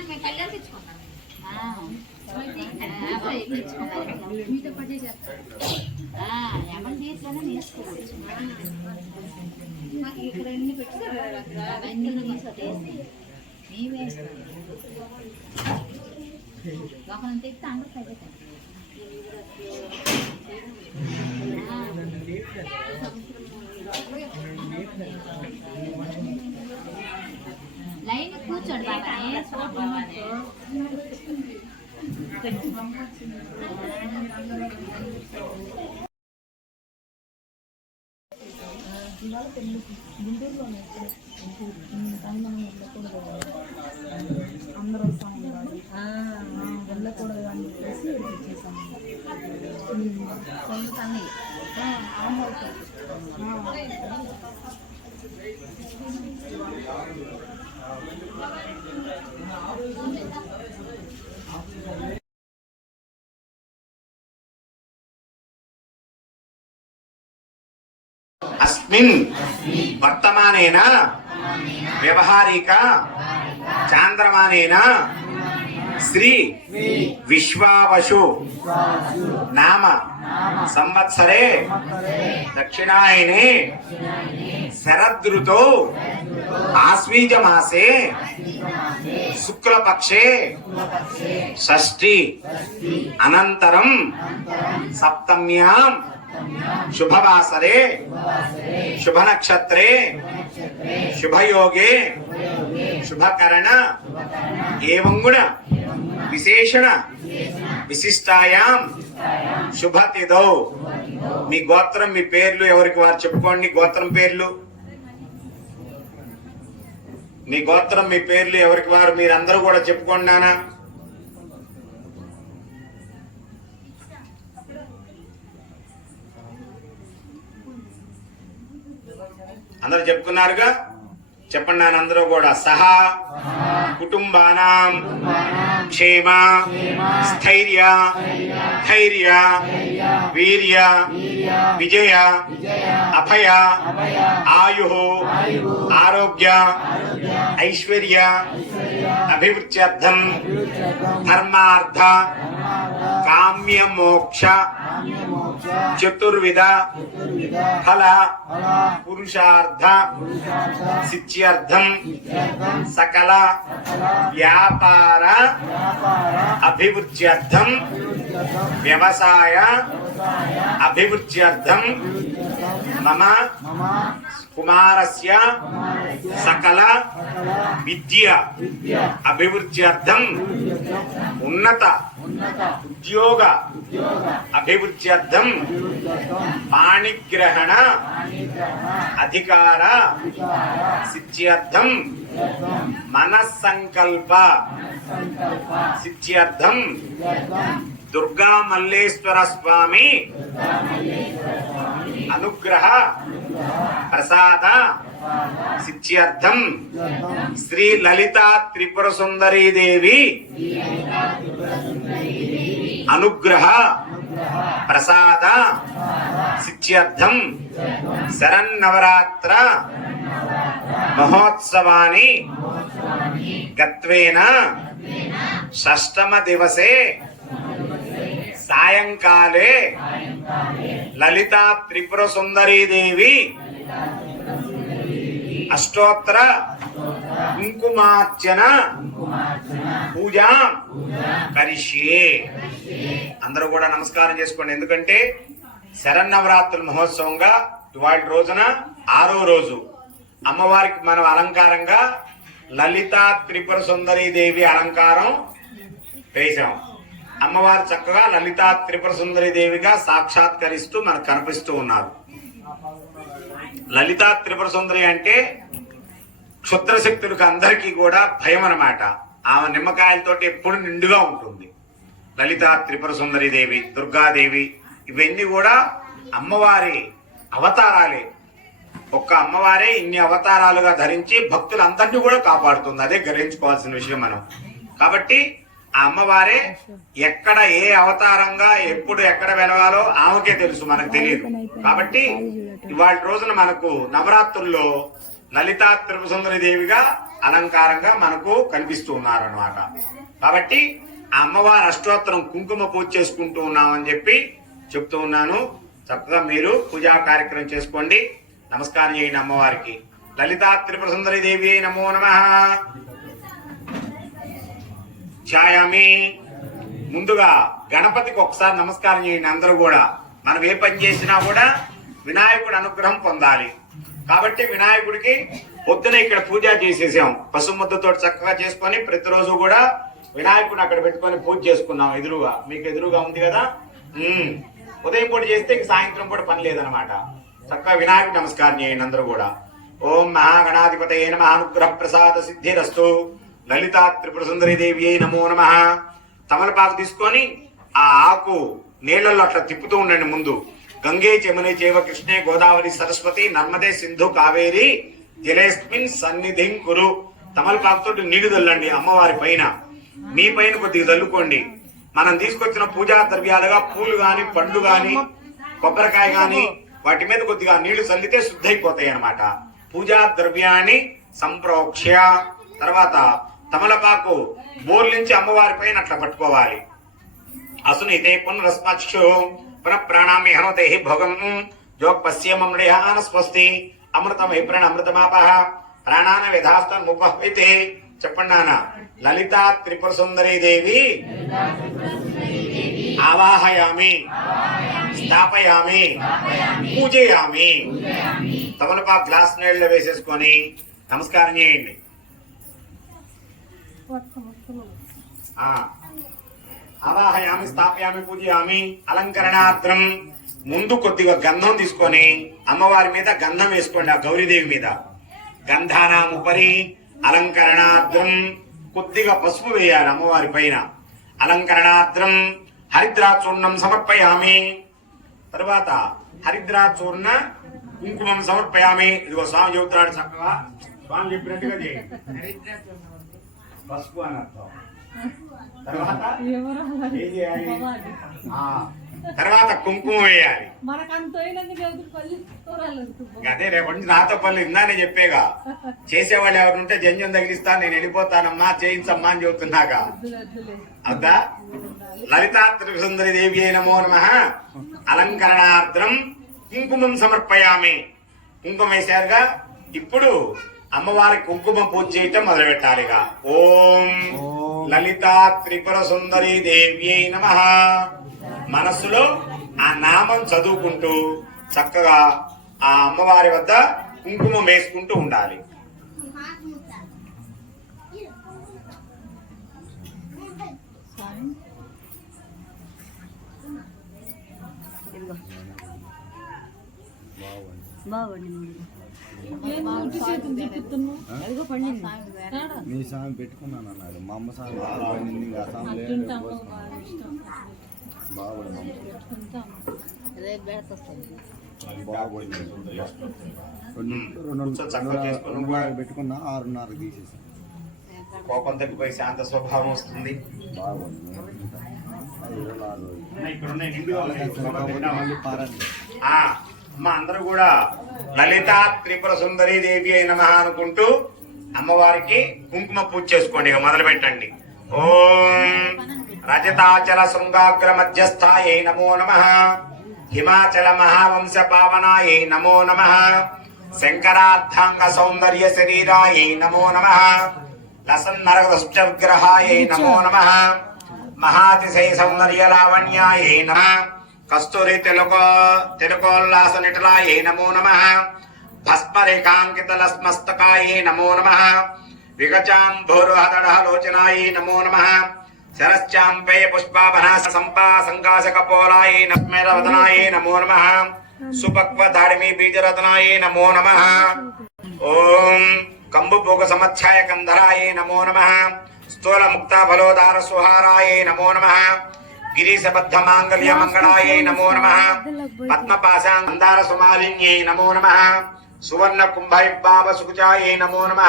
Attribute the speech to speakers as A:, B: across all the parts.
A: అది మేము కళ్యాణ్ తెచ్చుకున్నాం
B: మీతో
A: లెమన్ తీసుకొని తీసుకోవచ్చు
B: మాకు ఇక్కడ అన్ని అక్కడ
A: అవన్నీ తీసుకొట్టేసి మేమే ఒకరిని తెస్తే అందరూ తగ్గుతారు లైన్ కూర్చోండి బాబాయ్
C: అస్మిన్ వర్తమానేన వ్యవహారిక చాంద్రమానేన శ్రీ విశ్వావశు నామ సంవత్సరే దక్షిణాయనే శరదృతో ఆశ్వీజ మాసే శుక్లపక్షే షష్ఠి అనంతరం సప్తమ్యాం శుభవాసరే శుభ నక్షత్రే శుభయోగే శుభకరణ ఏవం గుణ విశేషణ విశిష్టాయాం శుభతిదో మీ గోత్రం మీ పేర్లు ఎవరికి వారు చెప్పుకోండి? గోత్రం పేర్లు? మీ గోత్రం మీ పేర్లు ఎవరికి వారు? మీరందరూ కూడా చెప్పుకోండి నానా. అందరూ చెప్పుకున్నారుగా? చెప్పండి నాన్న అందరూ కూడా. సహా కుటుంబానాం క్షేమ స్థైర్య ధైర్య వీర్య విజయ అభయ ఆయు ఆరోగ్య ఐశ్వర్య అభివృద్ధ్యర్థం ధర్మార్థ కామ్య మోక్ష చతుర్విధ ఫల పురుషార్థ సిద్ధ్యర్థం సకల వ్యాపార అభివృద్ధ్యర్థం వ్యవసాయ అభివృద్ధ్యర్థం మమ కుమారస్య సకల విద్య అభివృద్ధ్యర్థం ఉన్నత ఉద్యోగ. అభివృద్ధ్యర్థం. పాణిగ్రహణ. అధికార. సిద్ధ్యర్థం. మనస్సంకల్ప. సిద్ధ్యర్థం. దుర్గా మల్లేశ్వర స్వామి. అనుగ్రహ. ప్రసాద. సిద్ధ్యర్థం. శ్రీ లలితా త్రిపుర సుందరీ దేవి. అనుగ్రహ ప్రసాద సిద్ధ్యర్థం. శరన్నవరాత్ర. మహోత్సవాని గత్వేన షష్టమ దివసే సాయంకాలే లలితా త్రిపుర సుందరీ దేవి. అష్టోత్తర కుంకుమార్చన పూజ కరిష్యే. అందరూ కూడా నమస్కారం చేసుకోండి. ఎందుకంటే శరన్నవరాత్రుల మహోత్సవంగా ఇవాళ రోజున ఆరో రోజు. అమ్మవారికి మనం అలంకారంగా లలితా త్రిపుర సుందరీ దేవి అలంకారం వేశాం. అమ్మవారు చక్కగా లలితా త్రిపుర సుందరి దేవిగా సాక్షాత్కరిస్తూ మనకు కనిపిస్తూ ఉన్నారు. లలితా త్రిపుర సుందరి అంటే క్షుద్రశక్తులకు అందరికీ కూడా భయం అన్నమాట. ఆమె నిమ్మకాయలతోటి ఎప్పుడు నిండుగా ఉంటుంది. లలిత త్రిపుర సుందరి దేవి దుర్గాదేవి ఇవన్నీ కూడా అమ్మవారి అవతారాలే. ఒక్క అమ్మవారే ఇన్ని అవతారాలుగా ధరించి భక్తులందరినీ కూడా కాపాడుతుంది. అదే గ్రహించుకోవాల్సిన విషయం మనం. కాబట్టి ఆ అమ్మవారే ఎక్కడ ఏ అవతారంగా ఎప్పుడు ఎక్కడ వెలవాలో ఆమెకే తెలుసు మనకు తెలియదు. కాబట్టి ఇవాళ రోజున మనకు నవరాత్రుల్లో లలితా త్రిపుసుందరి దేవిగా అలంకారంగా మనకు కనిపిస్తూ ఉన్నారన్నమాట. కాబట్టి ఆ అమ్మవారి అష్టోత్తరం కుంకుమ పూజ చేసుకుంటూ ఉన్నామని చెప్పి చెప్తూ ఉన్నాను. చక్కగా మీరు పూజా కార్యక్రమం చేసుకోండి. నమస్కారం చేయండి అమ్మవారికి. లలితా త్రిపుర సుందరి దేవి నమో నమ. ఛాయామి ముందుగా గణపతికి ఒకసారి నమస్కారం చేయండి అందరూ కూడా. మనం ఏ పని చేసినా కూడా వినాయకుడి అనుగ్రహం పొందాలి. కాబట్టి వినాయకుడికి పొద్దున ఇక్కడ పూజ చేసేసాం. పసుముద్దతో చక్కగా చేసుకొని ప్రతిరోజు కూడా వినాయకుడిని అక్కడ పెట్టుకొని పూజ చేసుకున్నాం ఎదురుగా. మీకు ఎదురుగా ఉంది కదా? ఉదయం పూట చేస్తే ఇంక సాయంత్రం పూట పని లేదనమాట చక్కగా వినాయకుడి నమస్కారం చేయండి అందరూ కూడా. ఓం మహాగణాధిపతయ నమ. అనుగ్రహ ప్రసాద సిద్ధిరస్తు. లలితా త్రిపుర సుందరి దేవి నమో నమ. తమలపాకు తీసుకొని ఆ ఆకు నీళ్ళల్లో అట్లా తిప్పుతూ ఉండండి ముందు. గంగే చెమనే చేవ కృష్ణే గోదావరి సరస్వతి నర్మదే సింధు కావేరి జలేస్మిన్ సన్నిధిం కురు. తమలపాకుతో నీళ్ళు చల్లండి అమ్మవారి పైన. మీ పైన కొద్దిగా చల్లుకోండి మనం తీసుకొచ్చిన పూజా ద్రవ్యాలుగా పూలు గాని పండ్లు గాని కొబ్బరికాయ గాని వాటి మీద కొద్దిగా నీళ్ళు చల్లితే శుద్ధైపోతాయి అన్నమాట పూజా ద్రవ్యాన్ని సంప్రోక్ష తర్వాత తమలపాకు బోర్లించి అమ్మవారి పైన అట్లా పట్టుకోవాలి. అసునీతే పునరస్మక్షు. పునః ప్రాణామి హనుతే భోగం జోగ్ పశ్యమృయాన స్వస్తి అమృతం విప్రణ అమృతమాపహ ప్రాణాన విధాస్తం ముపహైతే చెప్పండి నాన్న లలిత త్రిపుర సుందరీ దేవి ఆవాహయామి స్థాపయామి పూజయామి తమలపా గ్లాస్ నీళ్ళలో వేసేసుకొని నమస్కారం చేయండి. ఆ. అవాహయామి స్థాపయామి పూజయామి అలంకరణార్థం. ముందు కొద్దిగా గంధం తీసుకొని అమ్మవారి మీద గంధం వేసుకోండి ఆ గౌరీదేవి మీద. గంధానాం ఉపరి అలంకరణార్థం. కొద్దిగా పసుపు వేయాలి అమ్మవారి పైన. అలంకరణార్థం. హరిద్రాచూర్ణం సమర్పయామి. తర్వాత హరిద్రాచూర్ణ కుంకుమం సమర్పయామి. ఇదిగో స్వామి చెబుతున్నాడు చక్కగా. స్వామి చెప్పినట్టుగా చేయండి. పసుపు అని అర్థం తర్వాత ఏం చేయాలి? కుంకుమ వేయాలి. అదే రేపటి నుంచి నాతో పనులు ఇందానే చెప్పేగా. చేసేవాళ్ళు ఎవరు ఉంటే జంజం తగిలిస్తా నేను వెళ్ళిపోతానమ్మా చేయించమ్మా అని చెబుతున్నాగా. అవుదా లలితా త్రిసుందరి దేవి నమో నమ. అలంకరణార్థం కుంకుమం సమర్పయామి. కుంకుమ వేశారుగా ఇప్పుడు అమ్మవారి కుంకుమ పూజ చేయటం మొదలు పెట్టాలిగా ఓం. లలితా త్రిపుర సుందరి దేవి నమ. మనస్సులో ఆ నామం చదువుకుంటూ చక్కగా ఆ అమ్మవారి వద్ద కుంకుమం వేసుకుంటూ ఉండాలి.
B: బాగుంది ఇంటి చేతులు తిప్పుతున్నావు
A: ఎదుగు పండింది
B: రాడా?
D: నీ సామి పెట్టుకున్నాను అన్నాడు మా అమ్మ సామి బాగా పడింది ఇంకా ఆ సామి లేదు
B: అట్టుంటాము బాగా ఇష్టం.
D: బాగుపడి మా అమ్మ
B: పెట్టుకుంటాం
A: అదే బెడత వస్తుంది
D: బాగుపడింది రెండు రెండు
C: కూర్చో, చక్కగా చేసుకొని
D: రెండు వారాలు పెట్టుకున్నా ఆరున్నర తీసేసాను
C: కోపం తగ్గిపోయి శాంత స్వభావం వస్తుంది.
D: బాగుంది రోజులు
C: ఇక్కడ
D: మళ్ళీ
C: మా అందరూ కూడా లలిత త్రిపుర సుందరి దేవి అయిన అనుకుంటూ అమ్మవారికి కుంకుమ పూజ చేసుకోండి. ఇక మొదలు పెట్టండి. ఓం రజతాచల శృంగాగ్ర మధ్యస్థాయై నమో నమ. హిమాచల మహావంశ పావనాయై నమో నమ. శంకరార్థాంగ సౌందర్య శరీరాయై నమో నమ. లసన్నరగ విగ్రహాయై నమో నమ. మహాతిశయ సౌందర్య లావణ్యాయై నమ. కస్తూరి తెలుకో తెలుకోల్లాస నిటలాయే నమో నమ భస్మరేఖాంకిత లస్మస్తకాయై నమో నమ విగచాంభోరుహదడలోచనాయై నమో నమ శరశ్చాంబే పుష్పాభనా సంపా సంకాశ కపోలాయై నస్మేరవదనాయై నమో నమ సుపక్వ దాడిమి బీజరతనాయై నమో నమ ఓం కంబుభోగ సమధ్యాయ కంధరాయే నమో నమ స్థూల ముక్త ఫలోదార సుహారాయే నమో నమ గిరీశబద్ధ మాంగళ్య మంగళాయే నమో నమ పద్మపాశాందార సుమాలిన్యై నమో నమ సువర్ణ కుంభైబాబ సుకుచాయే నమో నమ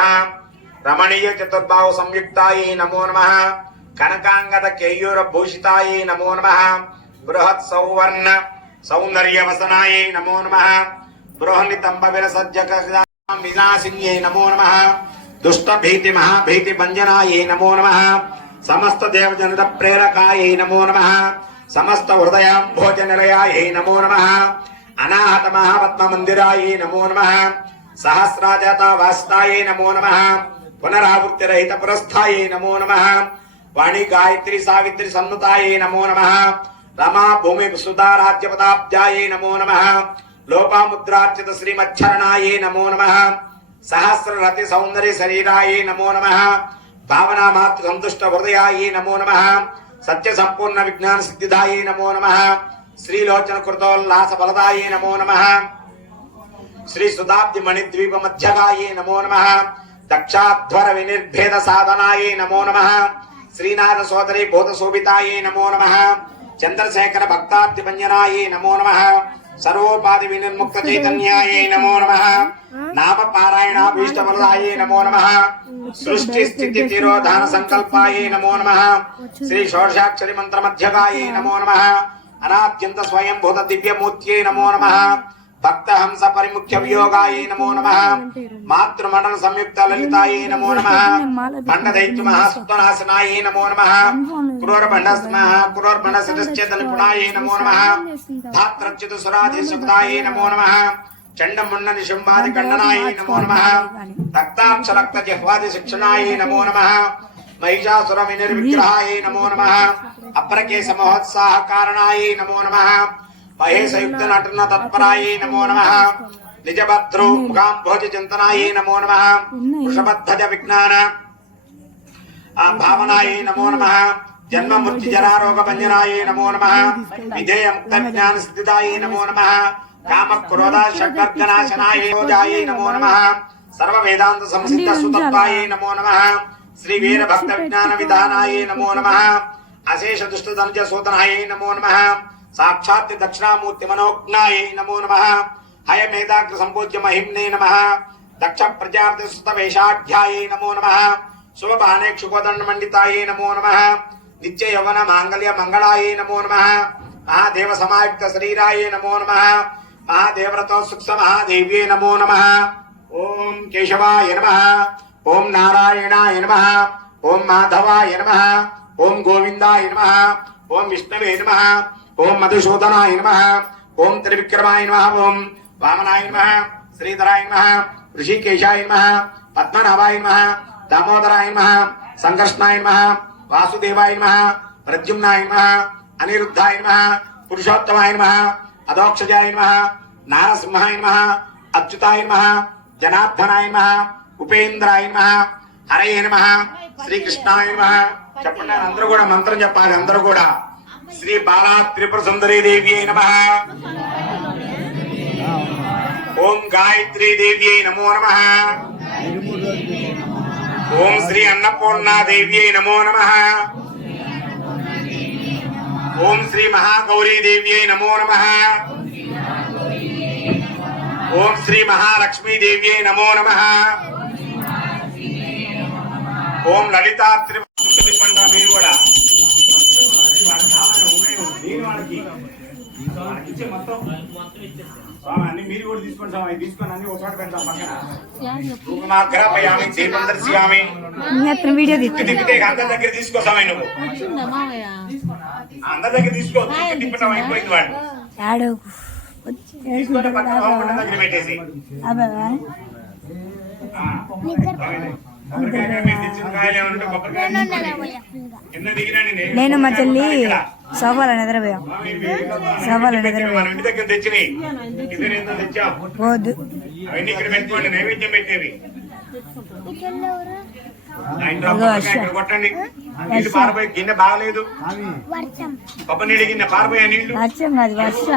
C: రమణీయ చతుర్భావ సంయుక్తాయే నమో నమ కనకాంగద కేయూర భూషితాయే నమో నమ బృహత్ సౌవర్ణ సౌందర్యవసనాయే నమో నమ బృహనితంబ విరసజ్జక వినాశిన్యై నమో నమ దుష్ట భీతి మహాభీతి భంజనాయే నమో నమ సమస్త దేవజనత ప్రేరకాయ నమో నమ. సమస్త హృదయాం భోజనిలయాయ నమో నమ. అనాహత మహాపద్మ మందిరాయ నమో నమ. సహస్రాజాత వాస్తాయే నమో నమ. పునరావృత్తి రహిత పురస్థాయ నమో నమ. వాణి గాయత్రి సావిత్రి సన్నుతాయ నమో నమ. రమా భూమి సుధారాజ్యపదాబ్జాయ నమో నమ. లోపాముద్రార్చిత శ్రీమచ్చరణాయ నమో నమ. సహస్రరతి సౌందర్య శరీరాయ నమో నమ. భావనా మాతృ సంతుష్ట హృదయాయే నమో నమ. సత్య సంపూర్ణ విజ్ఞాన సిద్ధిదాయే నమో నమ. శ్రీలోచన కృతోల్లాస బలదాయే నమో నమ. శ్రీ సుధాబ్ది మణిద్వీప మధ్యగాయే నమో నమ. దక్షాధ్వర వినిర్భేద సాధనాయే నమో నమ. శ్రీనాథ సోదరి భూత శోభితాయే నమో నమ. చంద్రశేఖర భక్తాబ్ది పంజనాయే నమో నమ. సర్వోపాధి వినిర్ముక్త చైతన్యాయే నమో నమ. నామ పారాయణాభీష్టఫలదాయే నమో నమ. సృష్టి స్థితి తిరోధాన సంకల్పాయే నమో నమ. శ్రీ షోడశాక్షరి మంత్రమధ్యకాయే నమో నమ. అనాద్యంత స్వయంభూత దివ్యమూర్త్యై నమో నమ. భక్త హంస పరిముఖ్య వియోగాయ నమో నమ. మాతృమండల సంయుక్త లలితాయ నమో నమ. బండ దైత్య నమో నమ. క్రూర బండ క్రూర బండ సదశ్చేత నమో నమ. ధాత్రచ్యుత సురాధీశుదాయ నమో నమ. చండముండ నిశంబాది ఖండనాయ నమో నమ. రక్తాక్ష రక్త జిహ్వాది శిక్షణాయ నమో నమ. మహిషాసుర వినిర్విగ్రహాయ నమో నమ. అప్రకేశ మహోత్సాహ కారణాయ నమో నమ. మహేశయుక్త నటన తత్పరాయ నమో నమ. నిజభద్రు ముఖాంభోజ చింతనాయ నమో నమ. వృషభధ్వజ విజ్ఞాన భావనాయ నమో నమ. జన్మ మృత్యు జరారోగ భంజనాయ నమో నమ. విధేయ ముక్త జ్ఞాన స్థితాయ నమో నమ. కామ క్రోధ షడ్వర్గనాశనాయ నమో నమ. సర్వ వేదాంత సంసిద్ధ సుతత్వాయ నమో నమ. శ్రీ వీర భక్త విజ్ఞాన విధానాయ నమో నమ. అశేష దుష్ట ధనుజ సూతనాయ నమో నమ. సాక్షాత్ దక్షిణామూర్తి మనోజ్ఞాయ నమో నమ. హయమేదాగ్ర సంపూజ్య మహిమ్నే నమ. దక్ష ప్రజాపతి సుత వేషాఢ్యాయ నమో నమ. శుభబాణే క్షుకోదండ మండితాయ నమో నమ. నిత్య యవన మాంగళ్య మంగళాయ నమో నమ. మహాదేవ సమాయుక్త శరీరాయ నమో నమ. మహాదేవ్రతో సుఖ మహాదేవ్యే నమో నమ. ఓం కేశవాయ నమ. ఓం నారాయణాయ నమ. ఓం మాధవాయ నమ. ఓం గోవిందాయ నమ. ఓం విష్ణవే నమ. ఓం మధుసూదనాయ నమ. ఓం త్రివిక్రమాయ నమ. ఓం వామనాయ నమ. శ్రీధరాయ నమ. ఋషికేశాయ నమ. పద్మనాభాయ నమ. దామోదరాయ నమ. సంకర్షణాయ నమ. వాసుదేవాయ నమ. ప్రద్యుమ్నాయ నమ. అనిరుద్ధాయ నమ. పురుషోత్తమాయ నమ. అదోక్షజాయ నమ. నారసింహాయ నమ. అచ్యుతాయ నమ. జనార్దనాయ నమ. ఉపేంద్రాయ నమ. హరయే నమ. శ్రీకృష్ణాయ నమ. చెప్పండి అందరూ కూడా మంత్రం చెప్పాలి అందరూ కూడా. శ్రీ బాలా త్రిపుర సుందరీ దేవి నమ ఓం గాయత్రీ దేవి నమో నమ ఓం శ్రీ అన్నపూర్ణా దేవి నమో నమ ఓం శ్రీ మహాగౌరీ దేవి నమో నమ ఓం శ్రీ మహాలక్ష్మీ దేవి నమో నమ ఓం లలితా త్రిపుర తిప్పండి మీరు కూడా నేను వాళ్ళకి వాళ్ళకి ఇచ్చే మొత్తం స్వామి అన్ని మీరు కూడా తీసుకోండి స్వామి తీసుకొని అన్ని ఒక చోట పెడతాం పక్కన. కుంకుమాగ్రహపయామి దీపం దర్శయామి
B: అతను వీడియో
C: తిప్పితే అందరి దగ్గర తీసుకో స్వామి నువ్వు. అందరి దగ్గర తీసుకో తిప్పి తిప్పటం అయిపోయింది వాడు పెట్టేసి. నేను
B: మా చెల్లి సోఫాలో నిద్రపోయాం
C: మన
B: నిద్రపోయాం
C: ఇంటి దగ్గర తెచ్చినాయి. తెచ్చాం
B: పోద్దు
C: అవన్నీ ఇక్కడ పెట్టుకోండి నైవేద్యం పెట్టేవి. నీళ్ళు గిన్నె బాగలేదు. కొబ్బరి నీళ్ళు గిన్నె పారిపోయే నీళ్ళు
B: వర్షం కాదు వర్ష.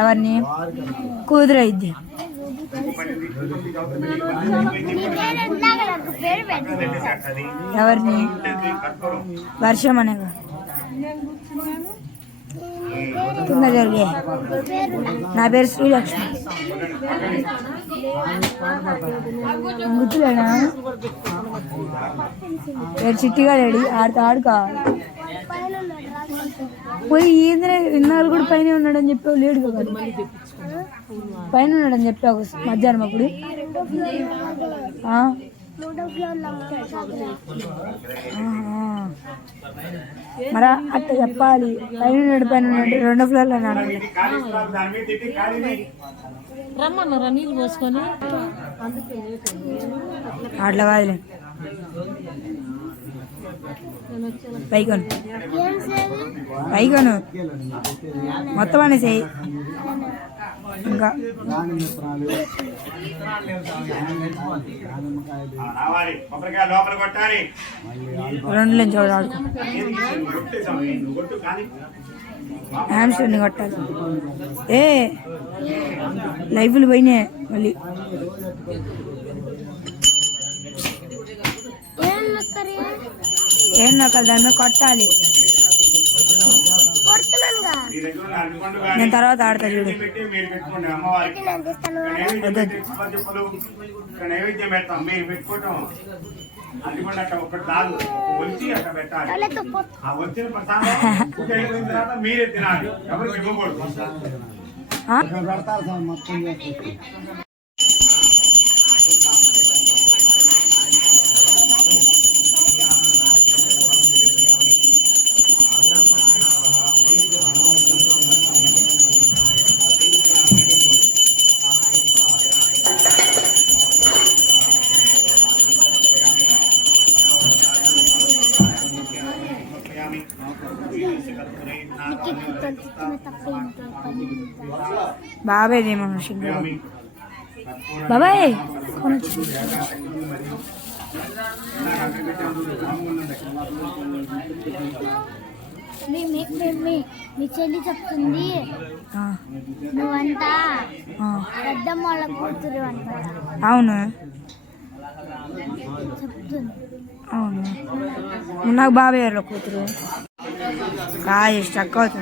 B: ఎవరిని? కూతురు ఎవరిని? వర్షం అనే కింద జరిగే. నా పేరు శ్రీలక్ష్మి. గుర్తులేనా? పేరు చిట్టిగా రెడీ ఆడితే ఆడు కావాలి పోయి ఏంద్రే ఇన్నాళ్ళు కూడా పైన ఉన్నాడని చెప్పి లేడు కదా. పైన ఉన్నాడని చెప్పావు మధ్యాహ్నం అప్పుడు. మరా అట్ట చెప్పాలి. పైన ఉన్నాడు పైన ఉన్నాడు. రెండో ఫ్లోర్లో ఉన్నాడు.
A: రమ్మన్నారా నీళ్ళు పోసుకొని.
B: అట్లా కాదులే. పైకొను. పైకొను. మొత్తం అనేసేయి. ఇంకా రెండు నుంచి
C: కొట్టు కానీ
B: హ్యామ్స్టర్ని కొట్టాలి. ఏ లైఫ్లు పోయినాయి మళ్ళీ.
E: ఏం నొక్కరి?
B: ఏం నాకు దాని మీద కొట్టాలి. నేను తర్వాత ఆడతా చూడు.
C: పెట్టి మీరు పెట్టుకోండి అమ్మవారికి.
E: నేను తీస్తాను.
C: ఇక్కడ నైవేద్యం పెడతాం. మీరు పెట్టుకోవటం అరటిపండు అట్లా ఒక్కటి కాదు. వచ్చి అట్లా పెట్టాలి. ఆ వచ్చిన ప్రసాదం పూజ అయిపోయిన తర్వాత మీరే తినాలి. ఎవరికి ఇవ్వకూడదు.
B: బాబాయ్ ఫోన్ వచ్చింది.
E: మీ చెల్లి చెప్తుంది నువ్వంతా. పెద్దమ్మ వాళ్ళ కూతురు అంట.
B: అవును.
E: చెప్తుంది.
B: అవును. నాకు బాబాయ్ వాళ్ళ కూతురు. 哎，这孩子。